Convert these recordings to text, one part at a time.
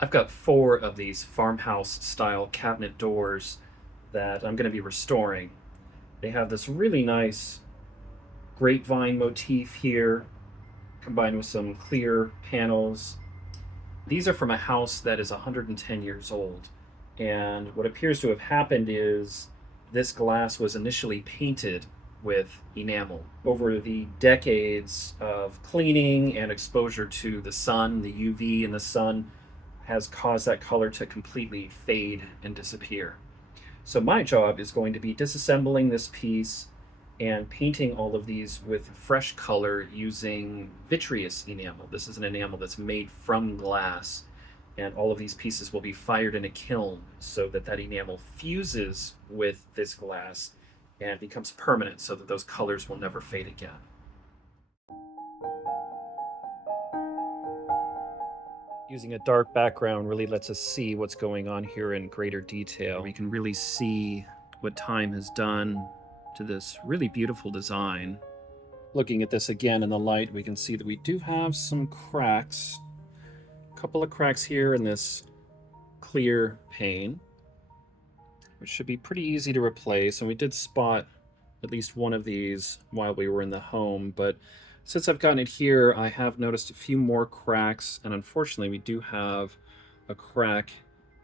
I've got 4 of these farmhouse style cabinet doors that I'm going to be restoring. They have this really nice grapevine motif here, combined with some clear panels. These are from a house that is 110 years old. And what appears to have happened is this glass was initially painted with enamel. Over the decades of cleaning and exposure to the sun, the UV in the sun has caused that color to completely fade and disappear. So my job is going to be disassembling this piece and painting all of these with fresh color using vitreous enamel. This is an enamel that's made from glass, and all of these pieces will be fired in a kiln so that that enamel fuses with this glass and becomes permanent so that those colors will never fade again. Using a dark background really lets us see what's going on here in greater detail. We can really see what time has done to this really beautiful design. Looking at this again in the light, we can see that we do have some cracks. A couple of cracks here in this clear pane, which should be pretty easy to replace. And we did spot at least one of these while we were in the home, but since I've gotten it here, I have noticed a few more cracks, and unfortunately we do have a crack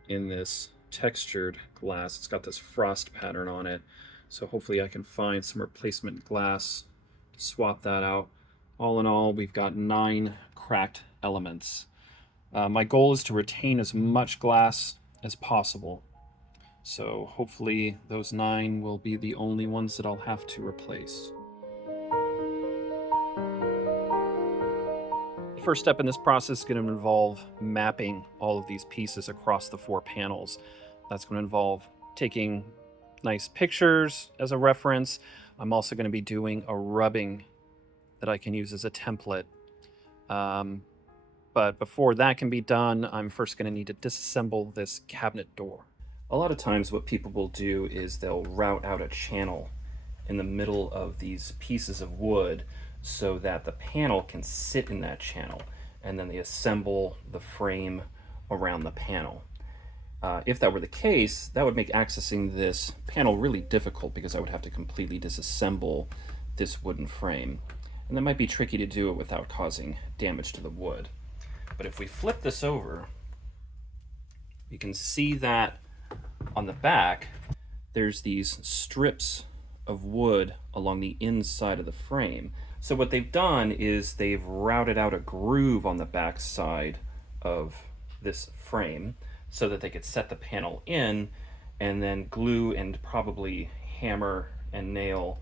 in this textured glass. It's got this frost pattern on it, so hopefully I can find some replacement glass to swap that out. All in all, we've got 9 cracked elements. My goal is to retain as much glass as possible, so hopefully those 9 will be the only ones that I'll have to replace. First step in this process is going to involve mapping all of these pieces across the 4 panels. That's going to involve taking nice pictures as a reference. I'm also going to be doing a rubbing that I can use as a template. But before that can be done, I'm first going to need to disassemble this cabinet door. A lot of times what people will do is they'll route out a channel in the middle of these pieces of wood so that the panel can sit in that channel, and then they assemble the frame around the panel. If that were the case, that would make accessing this panel really difficult because I would have to completely disassemble this wooden frame. And that might be tricky to do it without causing damage to the wood. But if we flip this over, you can see that on the back, there's these strips of wood along the inside of the frame. So what they've done is they've routed out a groove on the back side of this frame so that they could set the panel in and then glue and probably hammer and nail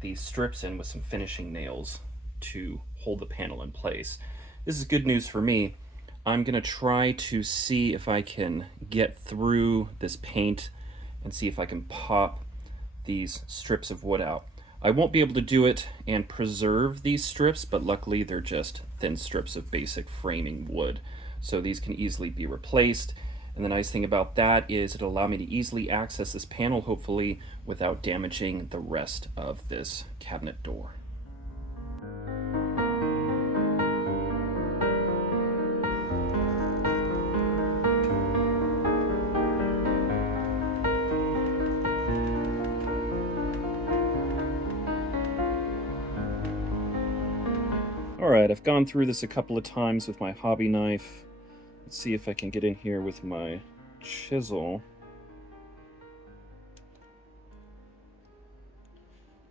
these strips in with some finishing nails to hold the panel in place. This is good news for me. I'm going to try to see if I can get through this paint and see if I can pop these strips of wood out. I won't be able to do it and preserve these strips, but luckily they're just thin strips of basic framing wood. So these can easily be replaced. And the nice thing about that is it'll allow me to easily access this panel, hopefully, without damaging the rest of this cabinet door. Alright, I've gone through this a couple of times with my hobby knife. Let's see if I can get in here with my chisel.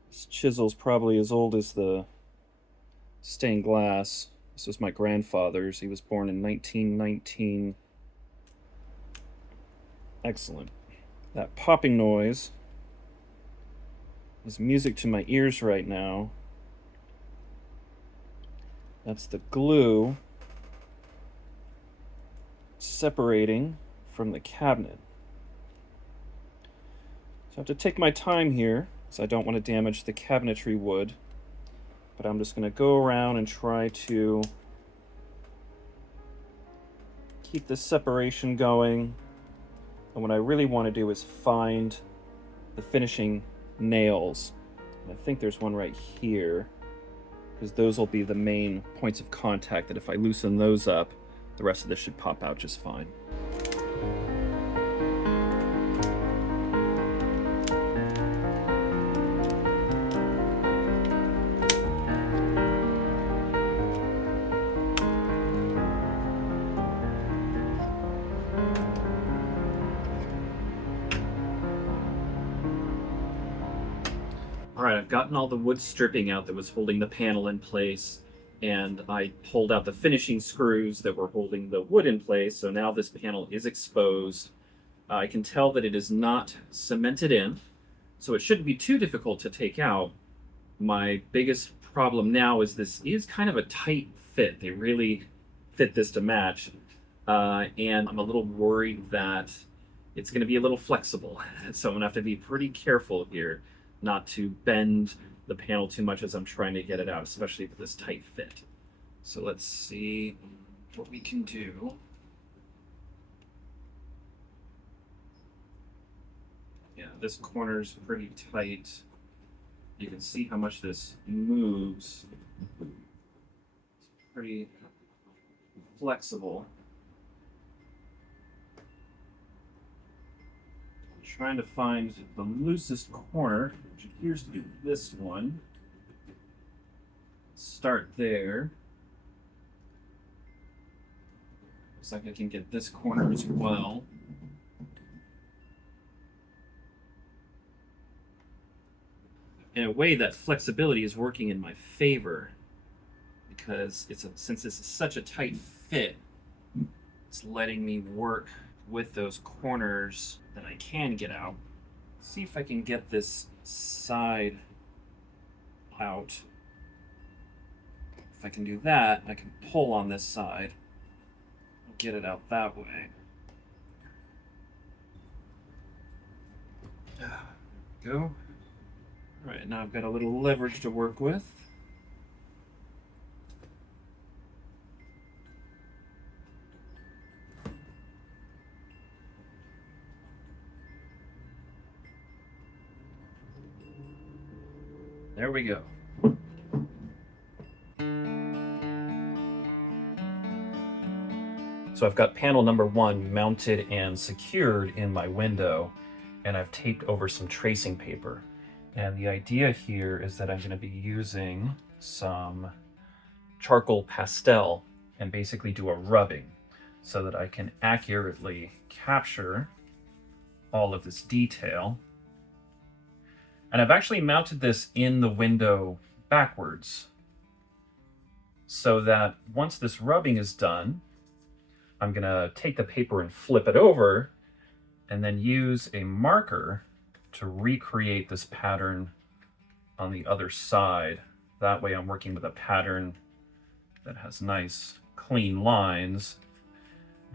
This chisel's probably as old as the stained glass. This was my grandfather's. He was born in 1919. Excellent. That popping noise is music to my ears right now. That's the glue separating from the cabinet. So I have to take my time here because I don't want to damage the cabinetry wood. But I'm just going to go around and try to keep this separation going. And what I really want to do is find the finishing nails. And I think there's one right here, because those will be the main points of contact that if I loosen those up, The rest of this should pop out just fine. All right, I've gotten all the wood stripping out that was holding the panel in place, and I pulled out the finishing screws that were holding the wood in place, so now this panel is exposed. I can tell that it is not cemented in, so it shouldn't be too difficult to take out. My biggest problem now is this is kind of a tight fit. They really fit this to match, and I'm a little worried that it's going to be a little flexible, so I'm going to have to be pretty careful here not to bend the panel too much as I'm trying to get it out, especially with this tight fit. So let's see what we can do. Yeah, this corner's pretty tight. You can see how much this moves. It's pretty flexible. Trying to find the loosest corner, which appears to be this one. Start there. Looks like I can get this corner as well. In a way, that flexibility is working in my favor because since this is such a tight fit, it's letting me work with those corners that I can get out. See if I can get this side out. If I can do that, I can pull on this side, get it out that way. There we go. All right, now I've got a little leverage to work with. There we go. So I've got panel number 1 mounted and secured in my window, and I've taped over some tracing paper. And the idea here is that I'm going to be using some charcoal pastel and basically do a rubbing so that I can accurately capture all of this detail. And I've actually mounted this in the window backwards so that once this rubbing is done, I'm going to take the paper and flip it over and then use a marker to recreate this pattern on the other side. That way I'm working with a pattern that has nice clean lines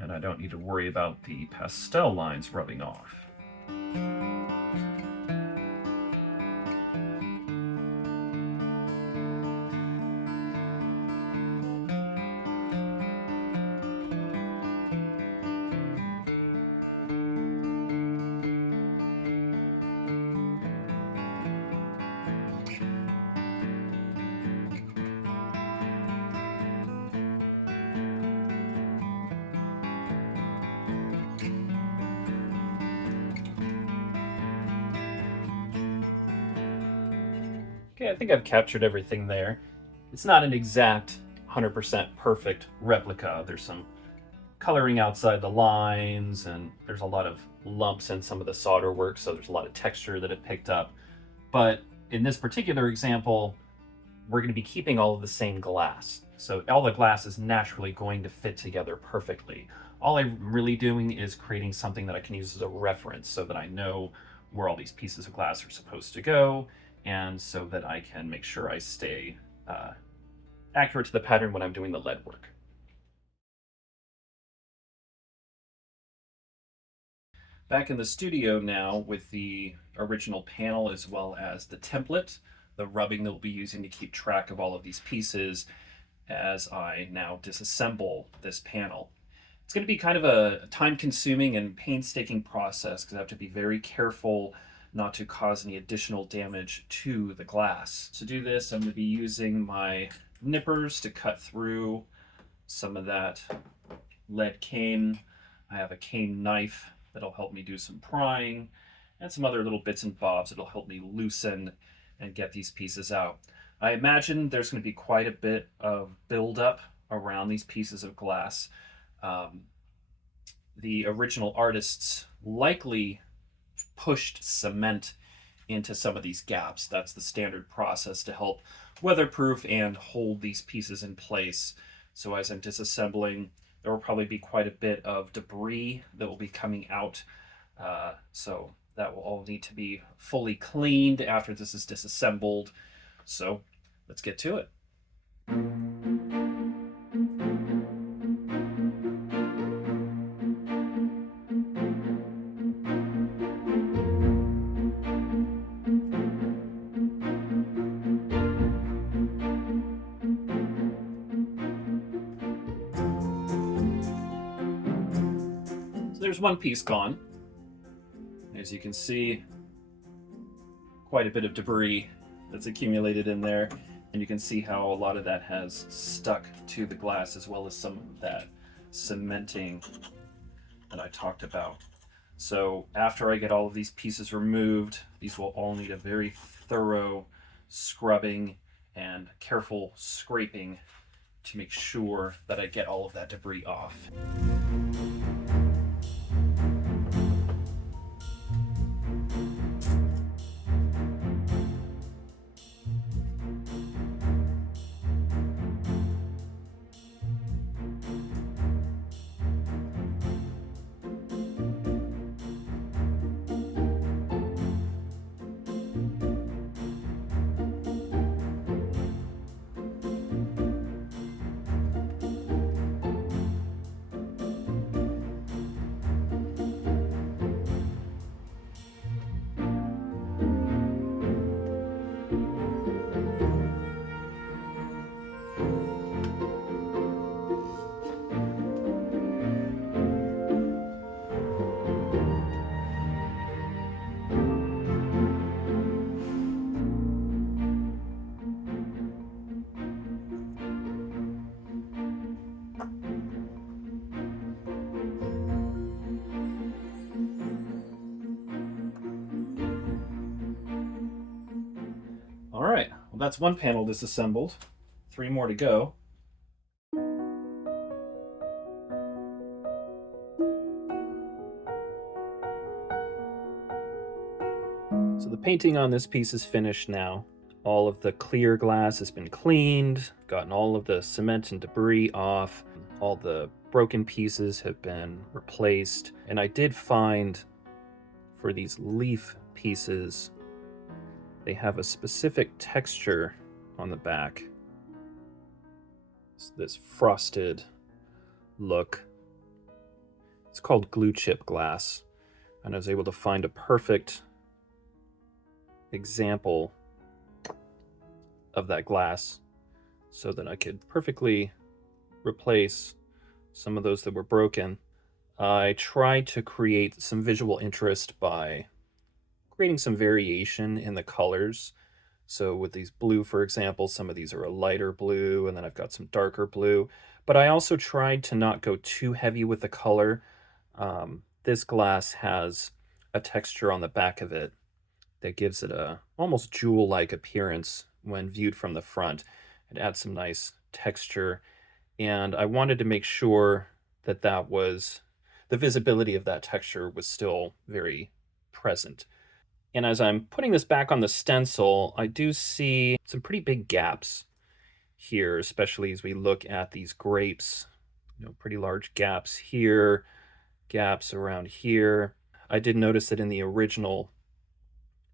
and I don't need to worry about the pastel lines rubbing off. Okay, I think I've captured everything there. It's not an exact 100% perfect replica. There's some coloring outside the lines, and there's a lot of lumps in some of the solder work, so there's a lot of texture that it picked up. But in this particular example, we're going to be keeping all of the same glass. So all the glass is naturally going to fit together perfectly. All I'm really doing is creating something that I can use as a reference so that I know where all these pieces of glass are supposed to go, and so that I can make sure I stay accurate to the pattern when I'm doing the lead work. Back in the studio now with the original panel as well as the template, the rubbing that we'll be using to keep track of all of these pieces as I now disassemble this panel. It's going to be kind of a time-consuming and painstaking process because I have to be very careful not to cause any additional damage to the glass. To do this, I'm going to be using my nippers to cut through some of that lead cane. I have a cane knife that'll help me do some prying, and some other little bits and bobs that'll help me loosen and get these pieces out. I imagine there's going to be quite a bit of buildup around these pieces of glass. Um, the original artists likely pushed cement into some of these gaps. That's the standard process to help weatherproof and hold these pieces in place. So as I'm disassembling, there will probably be quite a bit of debris that will be coming out. So that will all need to be fully cleaned after this is disassembled. So let's get to it. So there's one piece gone. As you can see, quite a bit of debris that's accumulated in there. And you can see how a lot of that has stuck to the glass, as well as some of that cementing that I talked about. So after I get all of these pieces removed, these will all need a very thorough scrubbing and careful scraping to make sure that I get all of that debris off. All right, well, that's one panel disassembled. 3 more to go. So the painting on this piece is finished now. All of the clear glass has been cleaned, gotten all of the cement and debris off. All the broken pieces have been replaced. And I did find for these leaf pieces, they have a specific texture on the back. It's this frosted look. It's called glue chip glass. And I was able to find a perfect example of that glass so that I could perfectly replace some of those that were broken. I tried to create some visual interest by creating some variation in the colors. So with these blue, for example, some of these are a lighter blue, and then I've got some darker blue. But I also tried to not go too heavy with the color. This glass has a texture on the back of it that gives it a almost jewel-like appearance when viewed from the front. It adds some nice texture, and I wanted to make sure that the visibility of that texture was still very present. And as I'm putting this back on the stencil, I do see some pretty big gaps here, especially as we look at these grapes. Pretty large gaps here, gaps around here. I did notice that in the original,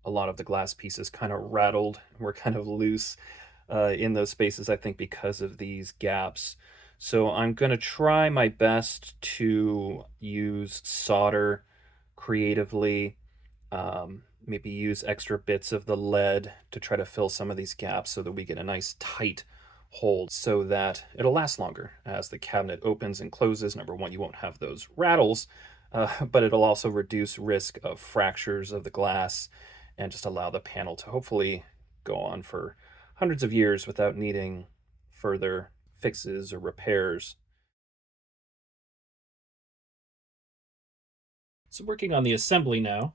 a lot of the glass pieces kind of rattled and were kind of loose in those spaces, I think, because of these gaps. So I'm going to try my best to use solder creatively, maybe use extra bits of the lead to try to fill some of these gaps so that we get a nice tight hold so that it'll last longer as the cabinet opens and closes. Number one, you won't have those rattles, but it'll also reduce risk of fractures of the glass and just allow the panel to hopefully go on for hundreds of years without needing further fixes or repairs. So working on the assembly now.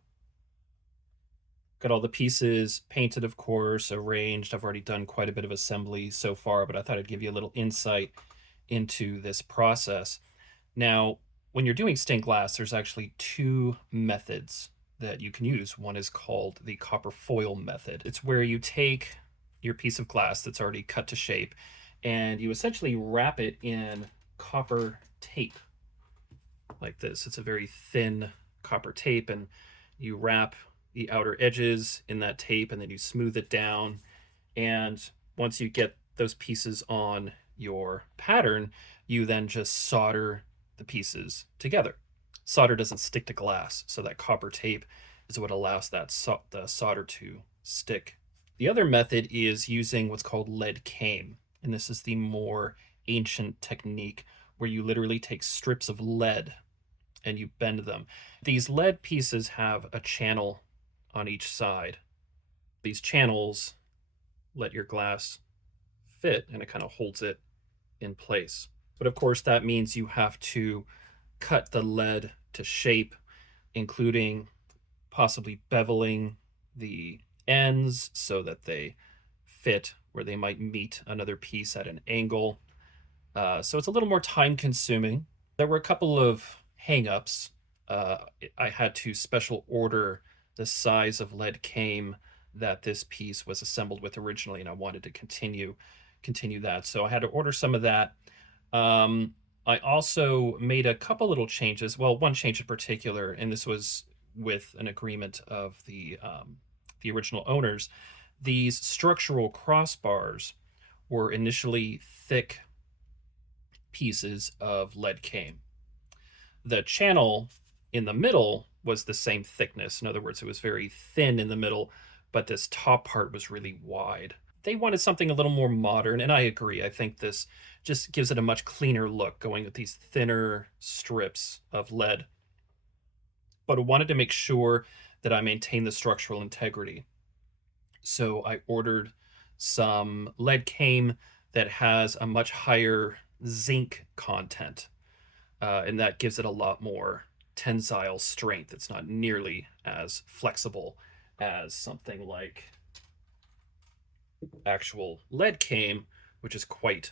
Got all the pieces painted, of course, arranged. I've already done quite a bit of assembly so far, but I thought I'd give you a little insight into this process. Now, when you're doing stained glass, there's actually two methods that you can use. One is called the copper foil method. It's where you take your piece of glass that's already cut to shape and you essentially wrap it in copper tape like this. It's a very thin copper tape, and you wrap the outer edges in that tape and then you smooth it down. And once you get those pieces on your pattern, you then just solder the pieces together. Solder doesn't stick to glass, so that copper tape is what allows the solder to stick. The other method is using what's called lead cane, and this is the more ancient technique where you literally take strips of lead and you bend them. These lead pieces have a channel on each side. These channels let your glass fit and it kind of holds it in place. But of course, that means you have to cut the lead to shape, including possibly beveling the ends so that they fit where they might meet another piece at an angle. So it's a little more time consuming. There were a couple of hang-ups. I had to special order the size of lead came that this piece was assembled with originally, and I wanted to continue that. So I had to order some of that. I also made a couple little changes. Well, one change in particular, and this was with an agreement of the original owners. These structural crossbars were initially thick pieces of lead cane. The channel in the middle was the same thickness. In other words, it was very thin in the middle, but this top part was really wide. They wanted something a little more modern, and I agree. I think this just gives it a much cleaner look, going with these thinner strips of lead. But I wanted to make sure that I maintain the structural integrity. So I ordered some lead cane that has a much higher zinc content, and that gives it a lot more tensile strength. It's not nearly as flexible as something like actual lead cane, which is quite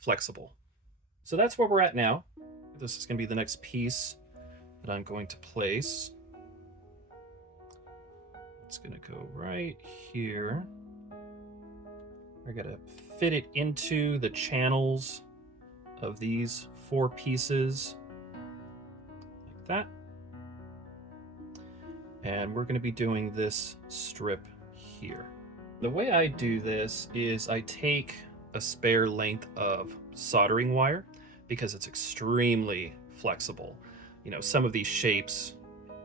flexible. So that's where we're at now. This is going to be the next piece that I'm going to place. It's going to go right here. I got to fit it into the channels of these four pieces like that. And we're going to be doing this strip here. The way I do this is I take a spare length of soldering wire because it's extremely flexible. You know, some of these shapes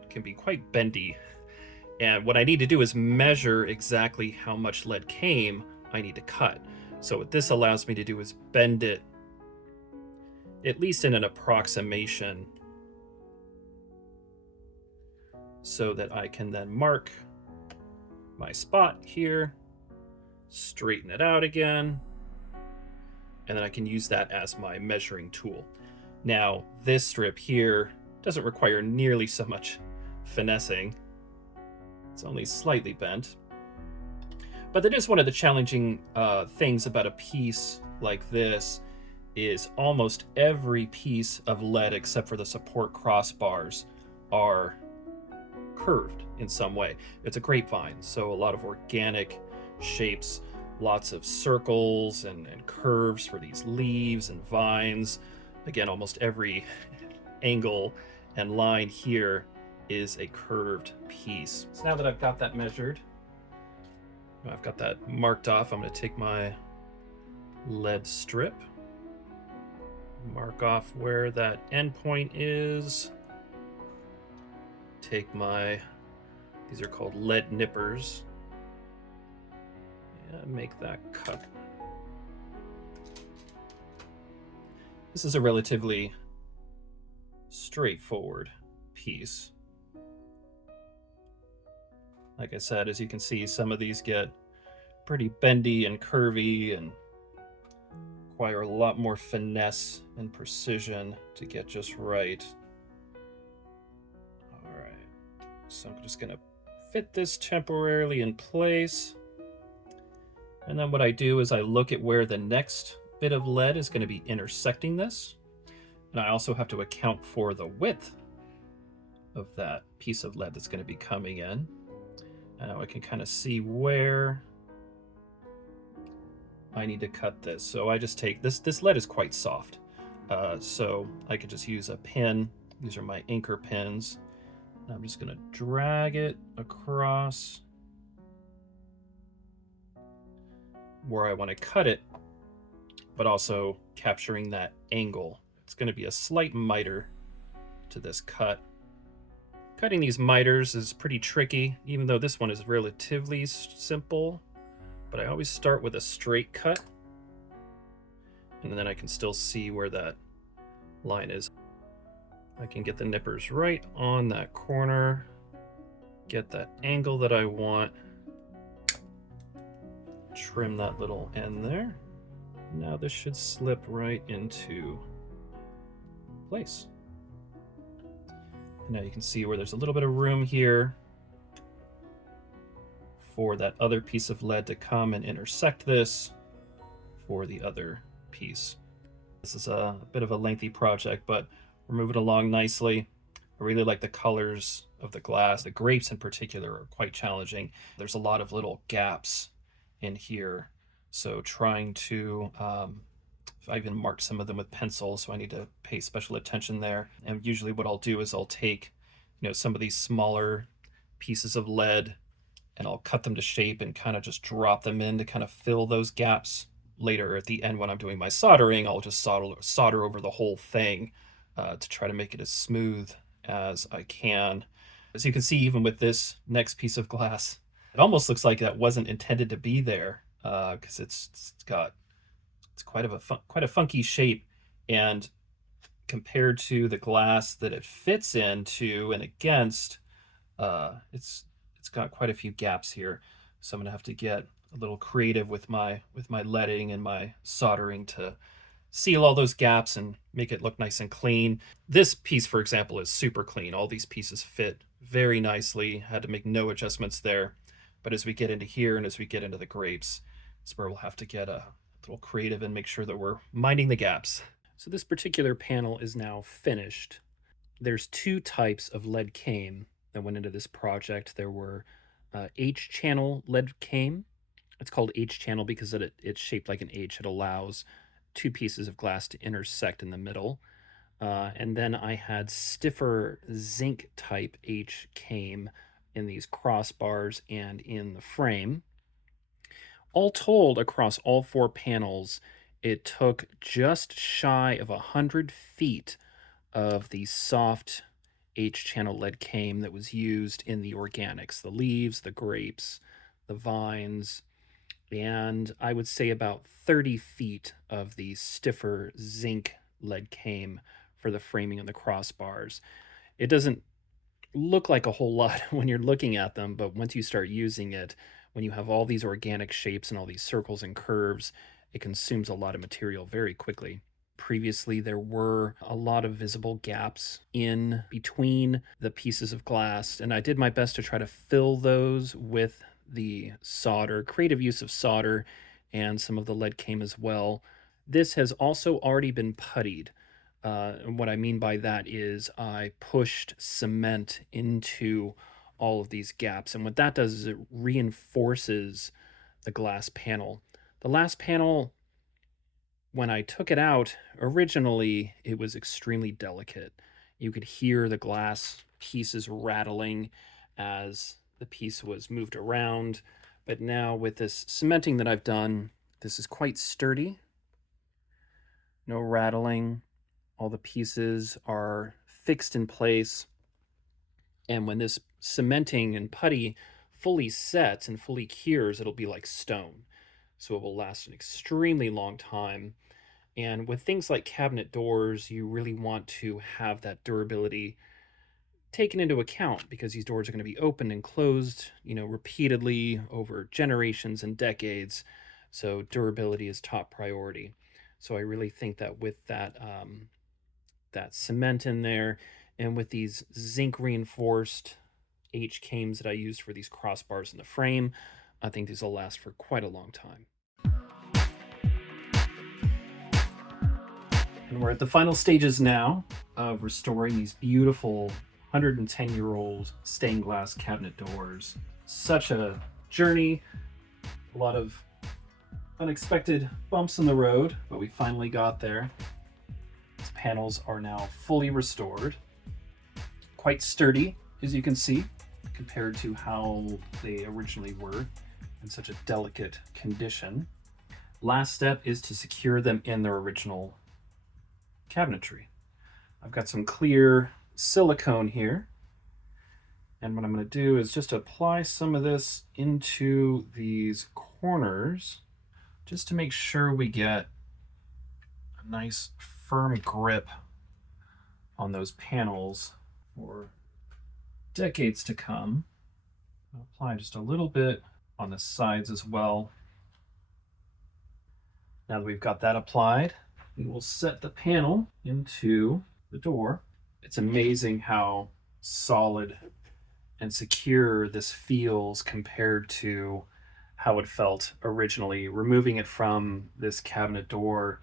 can be quite bendy. And what I need to do is measure exactly how much lead cane I need to cut. So what this allows me to do is bend it at least in an approximation so that I can then mark my spot here, straighten it out again, and then I can use that as my measuring tool. Now, this strip here doesn't require nearly so much finessing. It's only slightly bent. But that is one of the challenging things about a piece like this is almost every piece of lead except for the support crossbars are curved in some way. It's a grapevine, so a lot of organic shapes, lots of circles and curves for these leaves and vines. Again, almost every angle and line here is a curved piece. So now that I've got that measured, I've got that marked off, I'm going to take my lead strip, mark off where that end point is, take my, these are called lead nippers, and make that cut. This is a relatively straightforward piece. Like I said, as you can see, some of these get pretty bendy and curvy and require a lot more finesse and precision to get just right. All So I'm just going to fit this temporarily in place. And then what I do is I look at where the next bit of lead is going to be intersecting this. And I also have to account for the width of that piece of lead that's going to be coming in. And now I can kind of see where I need to cut this. So I just take this. This lead is quite soft. So I could just use a pin. These are my anchor pins. And I'm just going to drag it across where I want to cut it, but also capturing that angle. It's going to be a slight miter to this cut. Cutting these miters is pretty tricky, even though this one is relatively simple, but I always start with a straight cut, and then I can still see where that line is. I can get the nippers right on that corner, get that angle that I want, trim that little end there. Now this should slip right into place. Now you can see where there's a little bit of room here for that other piece of lead to come and intersect this for the other piece. This is a bit of a lengthy project, but we're moving along nicely. I really like the colors of the glass. The grapes in particular are quite challenging. There's a lot of little gaps in here. So trying to, I even marked some of them with pencil, so I need to pay special attention there. And usually what I'll do is I'll take, some of these smaller pieces of lead and I'll cut them to shape and kind of just drop them in to kind of fill those gaps. Later at the end when I'm doing my soldering, I'll just solder over the whole thing to try to make it as smooth as I can. As you can see, even with this next piece of glass, it almost looks like that wasn't intended to be there because it's quite a funky shape, and compared to the glass that it fits into and against, it's got quite a few gaps here. So I'm gonna have to get a little creative with my leading and my soldering to seal all those gaps and make it look nice and clean. This piece, for example, is super clean. All these pieces fit very nicely. Had to make no adjustments there. But as we get into here and as we get into the grapes, it's where we'll have to get a little creative and make sure that we're minding the gaps. So this particular panel is now finished. There's two types of lead cane that went into this project. There were H-channel lead cane. It's called H-channel because it's shaped like an H. It allows two pieces of glass to intersect in the middle. And then I had stiffer zinc type H cane in these crossbars and in the frame. All told, across all four panels, it took just shy of 100 feet of the soft H-channel lead cane that was used in the organics, the leaves, the grapes, the vines, and I would say about 30 feet of the stiffer zinc lead cane for the framing of the crossbars. It doesn't look like a whole lot when you're looking at them, but once you start using it, when you have all these organic shapes and all these circles and curves, it consumes a lot of material very quickly. Previously, there were a lot of visible gaps in between the pieces of glass, and I did my best to try to fill those with the solder, creative use of solder, and some of the lead cane as well. This has also already been puttied. And what I mean by that is I pushed cement into all of these gaps, and what that does is it reinforces the glass panel. The last panel, when I took it out, originally it was extremely delicate. You could hear the glass pieces rattling as the piece was moved around. But now with this cementing that I've done, this is quite sturdy. No rattling. All the pieces are fixed in place. And when this cementing and putty fully sets and fully cures, it'll be like stone. So it will last an extremely long time. And with things like cabinet doors, you really want to have that durability taken into account because these doors are going to be opened and closed, repeatedly over generations and decades. So durability is top priority. So I really think that with that cement in there and with these zinc reinforced H-cames that I used for these crossbars in the frame. I think these will last for quite a long time. And we're at the final stages now of restoring these beautiful 110-year-old stained glass cabinet doors. Such a journey, a lot of unexpected bumps in the road, but we finally got there. These panels are now fully restored. Quite sturdy, as you can see, compared to how they originally were in such a delicate condition. Last step is to secure them in their original cabinetry. I've got some clear silicone here, and what I'm going to do is just apply some of this into these corners just to make sure we get a nice firm grip on those panels for decades to come. I'll apply just a little bit on the sides as well. Now that we've got that applied, we will set the panel into the door. It's amazing how solid and secure this feels compared to how it felt originally. Removing it from this cabinet door,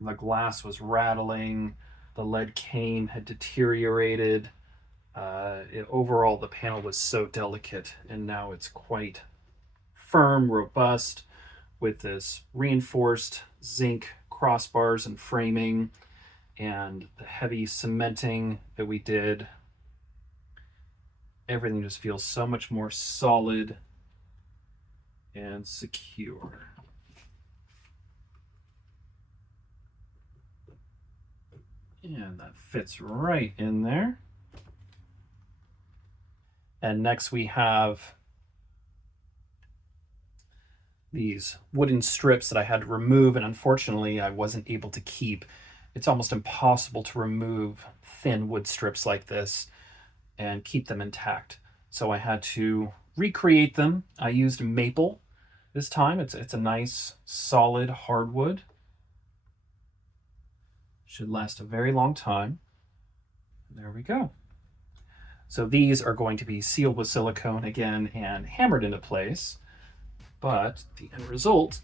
the glass was rattling, the lead cane had deteriorated. Overall, the panel was so delicate, and now it's quite firm, robust, with this reinforced zinc crossbars and framing, and the heavy cementing that we did. Everything just feels so much more solid and secure. And that fits right in there. And next we have these wooden strips that I had to remove, and unfortunately I wasn't able to keep. It's almost impossible to remove thin wood strips like this and keep them intact. So I had to recreate them. I used maple this time. It's a nice solid hardwood. Should last a very long time. There we go. So these are going to be sealed with silicone again and hammered into place, but the end result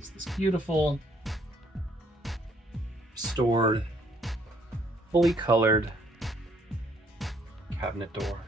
is this beautiful, restored, fully colored cabinet door.